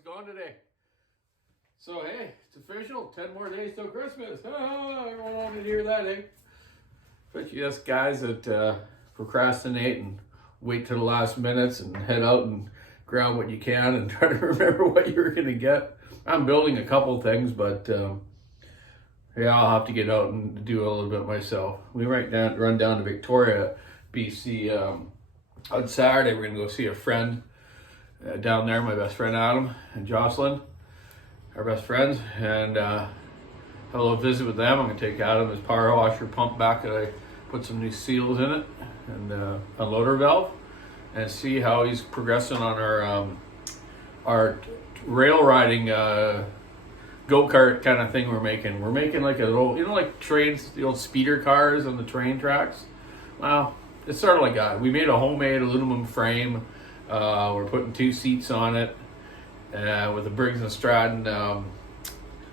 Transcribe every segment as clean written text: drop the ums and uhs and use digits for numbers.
it's going today. So hey, it's official. 10 more days till Christmas. Everyone wanted to hear that, eh? But you us guys that procrastinate and wait till the last minutes and head out and grab what you can and try to remember what you're gonna get. I'm building a couple things, but yeah, I'll have to get out and do a little bit myself. We run down to Victoria, BC on Saturday. We're gonna go see a friend down there, my best friend Adam and Jocelyn, our best friends, and have a little visit with them. I'm gonna take Adam his power washer pump back that I put some new seals in it and a loader valve, and see how he's progressing on our rail riding go-kart kind of thing we're making. We're making like a little, you know, like trains, the old speeder cars on the train tracks. Well, it's sort of like that. We made a homemade aluminum frame. We're putting 2 seats on it with a Briggs & Stratton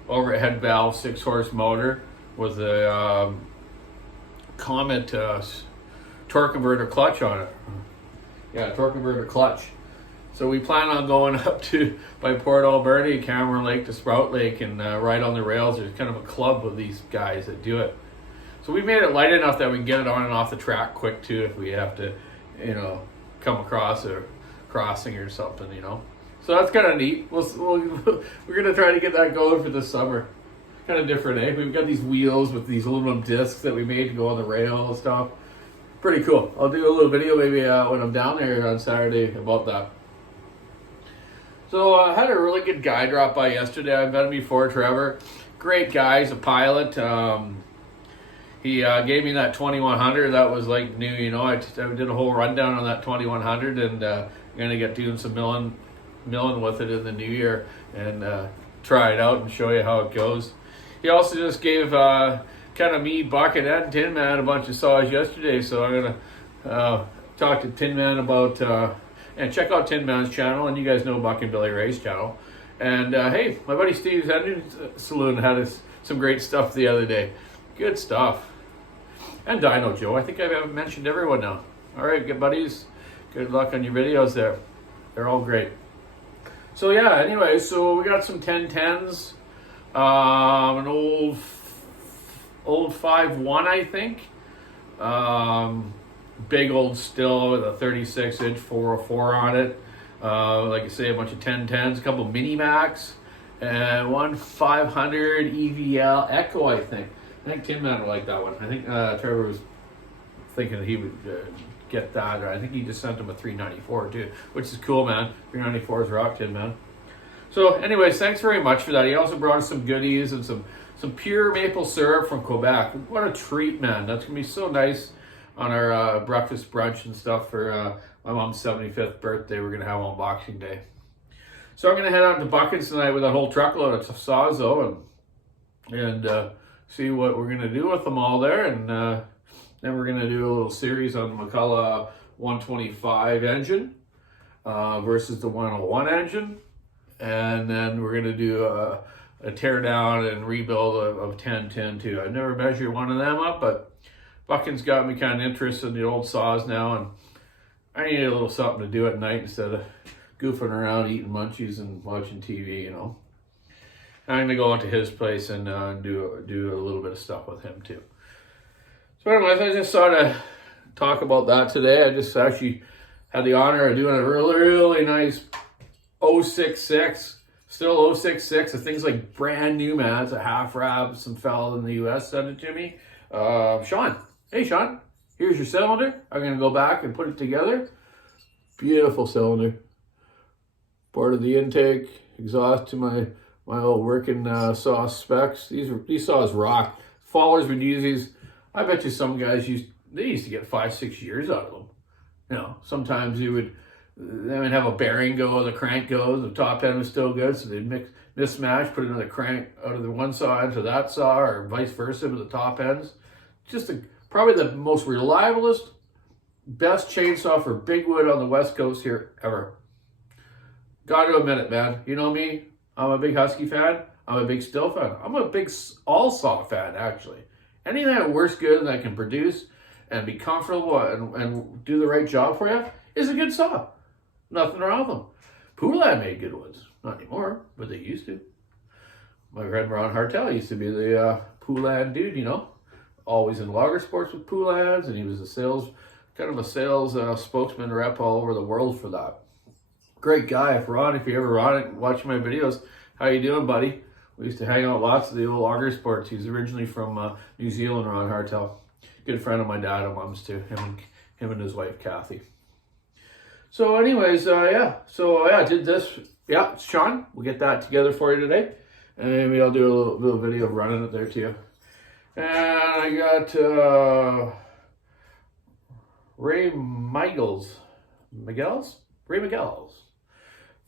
overhead valve 6-horse motor with a Comet torque converter clutch on it. Yeah, torque converter clutch. So we plan on going up to by Port Alberta, Cameron Lake to Sprout Lake, and ride on the rails. There's kind of a club of these guys that do it. So we made it light enough that we can get it on and off the track quick too if we have to, you know, come across a crossing or something, you know. So that's kind of neat. We're going to try to get that going for this summer. Kind of different, eh? We've got these wheels with these aluminum discs that we made to go on the rail and stuff. Pretty cool. I'll do a little video maybe when I'm down there on Saturday about that. So I had a really good guy drop by yesterday. I've met him before, Trevor. Great guy. He's a pilot. He gave me that 2100. That was like new, you know. I did a whole rundown on that 2100, and I'm going to get doing some milling with it in the new year and try it out and show you how it goes. He also just gave kind of me, Bucket, and Tin Man a bunch of saws yesterday, so I'm going to talk to Tin Man about... and check out Tin Man's channel, and you guys know Buck and Billy Ray's channel. And hey, my buddy Steve's Engine Saloon had some great stuff the other day. Good stuff. And Dino Joe. I think I've mentioned everyone now. All right, good buddies. Good luck on your videos there. They're all great. So yeah, anyway, so we got some 1010s. An old 5.1, I think. Big old Stihl with a 36-inch 404 on it. Like I say, a bunch of 1010s, a couple of Mini Max, and one 500 EVL Echo, I think. I think Tin Man would like that one. I think Trevor was thinking he would get that. Or I think he just sent him a 394 too, which is cool, man. 394s rock, Tin Man. So anyways, thanks very much for that. He also brought us some goodies and some pure maple syrup from Quebec. What a treat, man. That's going to be so nice on our breakfast brunch and stuff for my mom's 75th birthday. We're going to have on Boxing Day. So I'm going to head out to Buckets tonight with a whole truckload of saws, though, and see what we're going to do with them all there. And then we're going to do a little series on the McCullough 125 engine versus the 101 engine. And then we're going to do a tear down and rebuild of 1010 too. I've never measured one of them up, but Buckin's got me kind of interested in the old saws now, and I need a little something to do at night instead of goofing around, eating munchies and watching TV, you know. I'm going to go out to his place and do a little bit of stuff with him too. So anyways, I just thought to talk about that today. I just actually had the honor of doing a really, really nice 066, still 066. The thing's like brand new, man. It's a half wrap. Some fella in the US sent it to me. Sean. Hey, Sean. Here's your cylinder. I'm going to go back and put it together. Beautiful cylinder. Part of the intake. Exhaust to my old working saw specs. These saws rock. Fallers would use these. I bet you some guys used to get 5-6 years out of them. You know, sometimes they would have a bearing go, the crank goes, the top end was still good, so they'd mismatch, put another crank out of the one saw into that saw, or vice versa with the top ends. Just probably the most reliablest, best chainsaw for big wood on the West Coast here ever. Gotta admit it, man. You know me, I'm a big Husky fan. I'm a big Stihl fan. I'm a big all saw fan, actually. Anything that works good and that can produce and be comfortable and do the right job for you is a good saw. Nothing wrong with them. Poulan made good ones. Not anymore, but they used to. My friend Ron Hartel used to be the Poulan dude, you know, always in logger sports with Poulans, and he was a sales spokesman rep all over the world for that. Great guy. Ron, if you ever watch my videos, how you doing, buddy? We used to hang out lots of the old logger sports. He's originally from New Zealand, Ron Hartel. Good friend of my dad and mom's too. Him and his wife Kathy. So, anyways, did this. Yeah, it's Sean. We'll get that together for you today, and maybe I'll do a little video of running it there too. And I got Ray Miguel's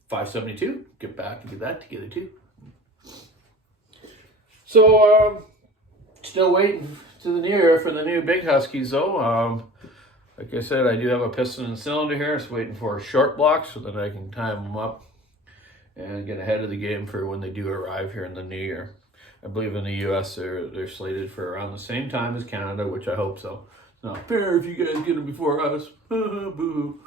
572. Get back and get that together too. So, still waiting to the new year for the new Big Huskies though. Like I said, I do have a piston and cylinder here. Just waiting for a short block so that I can time them up and get ahead of the game for when they do arrive here in the new year. I believe in the US they're slated for around the same time as Canada, which I hope so. It's not fair if you guys get them before us. Boo.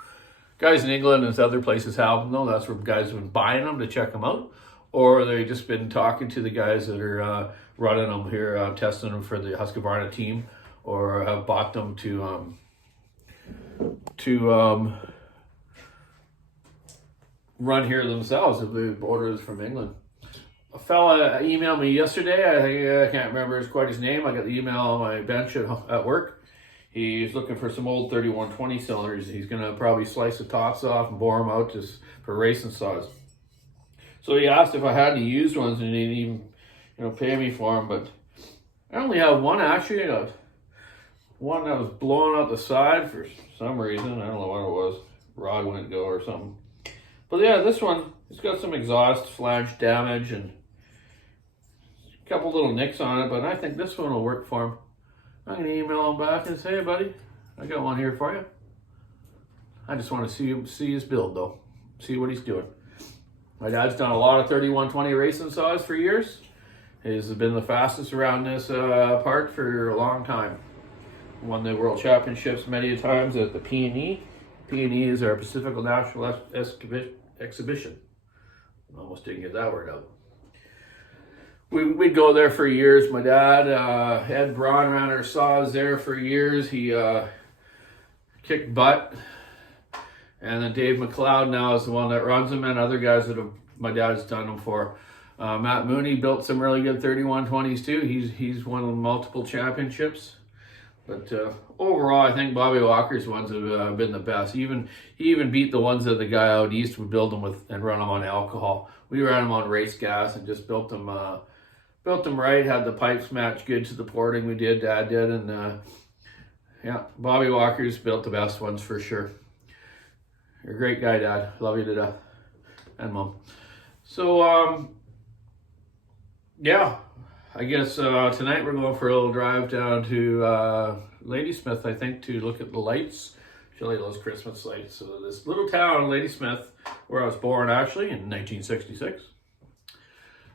Guys in England and other places have them though. That's where guys have been buying them to check them out. Or they've just been talking to the guys that are running them here, testing them for the Husqvarna team, or have bought them to run here themselves if they order from England. A fella emailed me yesterday. I can't remember quite his name. I got the email on my bench at work. He's looking for some old 3120 cylinders. He's going to probably slice the tops off and bore them out just for racing saws. So he asked if I had any used ones, and he didn't even, pay me for them. But I only have one actually. I got one that was blowing out the side for some reason. I don't know what it was. Rod wouldn't go or something. But yeah, this one, it's got some exhaust flange damage and a couple little nicks on it. But I think this one will work for him. I'm gonna email him back and say, hey, buddy, I got one here for you. I just want to see his build though. See what he's doing. My dad's done a lot of 3120 racing saws for years. He's been the fastest around this part for a long time. Won the world championships many times at the P&E. P&E is our Pacific National Exhibition. Almost didn't get that word out. We'd go there for years. My dad, Ed Braun, ran our saws there for years. He kicked butt. And then Dave McLeod now is the one that runs them, and other guys that my dad's done them for. Matt Mooney built some really good 3120s too. He's won multiple championships. But overall, I think Bobby Walker's ones have been the best. He even beat the ones that the guy out east would build them with and run them on alcohol. We ran them on race gas and just built them right. Had the pipes match good to the porting we did. Dad did, and Bobby Walker's built the best ones for sure. You're a great guy, Dad. Love you to death. And Mom. So, I guess tonight we're going for a little drive down to Ladysmith, I think, to look at the lights. Show you those Christmas lights. So this little town, Ladysmith, where I was born actually in 1966.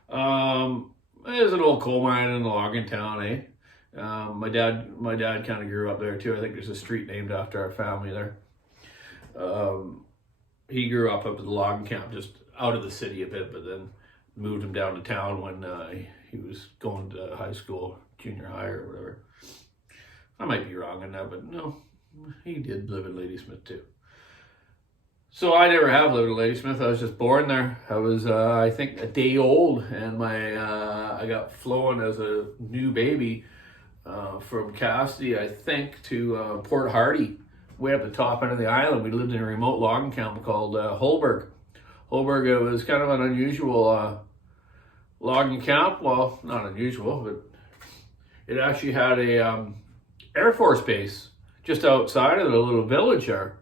There's an old coal mine in the logging town, eh? My dad kind of grew up there too. I think there's a street named after our family there. He grew up at the logging camp, just out of the city a bit, but then moved him down to town when he was going to high school, junior high or whatever. I might be wrong on that, but no, he did live in Ladysmith too. So I never have lived in Ladysmith. I was just born there. I was, I think, a day old, and I got flown as a new baby from Cassidy, I think, to Port Hardy, way up the top end of the island. We lived in a remote logging camp called Holberg. Holberg, it was kind of an unusual logging camp. Well, not unusual, but it actually had a Air Force base just outside of the little village there.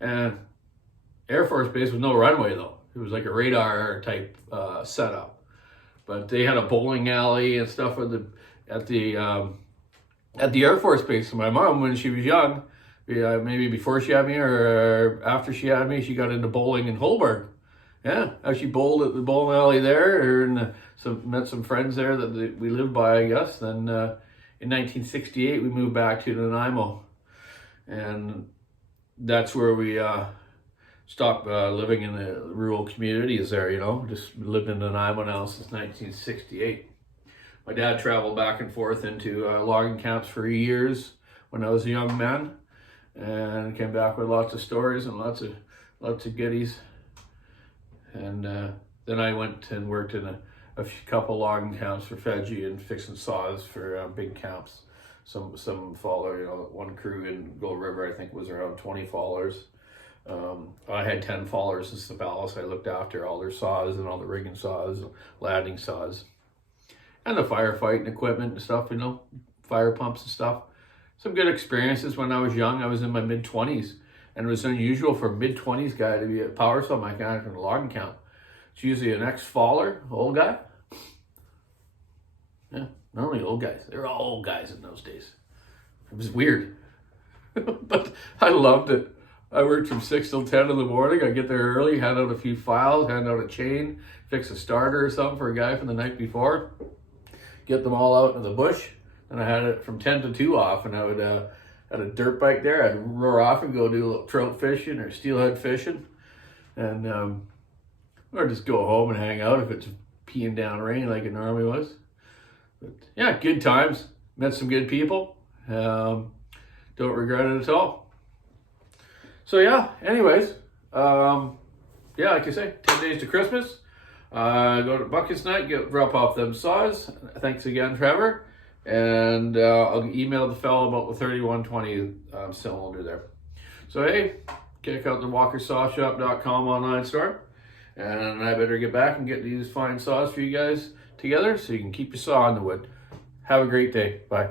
And Air Force base with no runway though. It was like a radar type setup. But they had a bowling alley and stuff at the Air Force base. And my mom, when she was young, maybe before she had me or after she had me, she got into bowling in Holberg. Yeah, actually bowled at the bowling alley there, and met some friends there that we lived by, I guess. Then in 1968, we moved back to Nanaimo, and that's where we stopped living in the rural communities there, you know. Just lived in Nanaimo now since 1968. My dad traveled back and forth into logging camps for years when I was a young man, and came back with lots of stories and lots of goodies. And then I went and worked in a couple logging camps for Fedgy and fixing saws for big camps. Some follow, you know, one crew in Gold River, I think, was around 20 fallers. I had 10 fallers in Stihl. I looked after all their saws and all the rigging saws, landing saws, and the firefighting equipment and stuff, you know, fire pumps and stuff. Some good experiences when I was young. I was in my mid-20s, and it was unusual for a mid-20s guy to be a power saw mechanic in a logging camp. It's usually an ex-faller, old guy. Yeah, normally old guys. They were all old guys in those days. It was weird, but I loved it. I worked from 6 till 10 in the morning. I get there early, hand out a few files, hand out a chain, fix a starter or something for a guy from the night before, get them all out in the bush. And I had it from 10 to 2 off, and I would had a dirt bike there. I'd roar off and go do a little trout fishing or steelhead fishing, and or just go home and hang out if it's peeing down rain like it normally was. But yeah, good times. Met some good people. Don't regret it at all. So yeah, anyways, yeah, like I say, 10 days to Christmas. Go to Buckets Night, drop off them saws. Thanks again, Trevor. And I'll email the fellow about the 3120 cylinder there. So hey, check out the walkersawshop.com online store. And I better get back and get these fine saws for you guys together so you can keep your saw in the wood. Have a great day. Bye.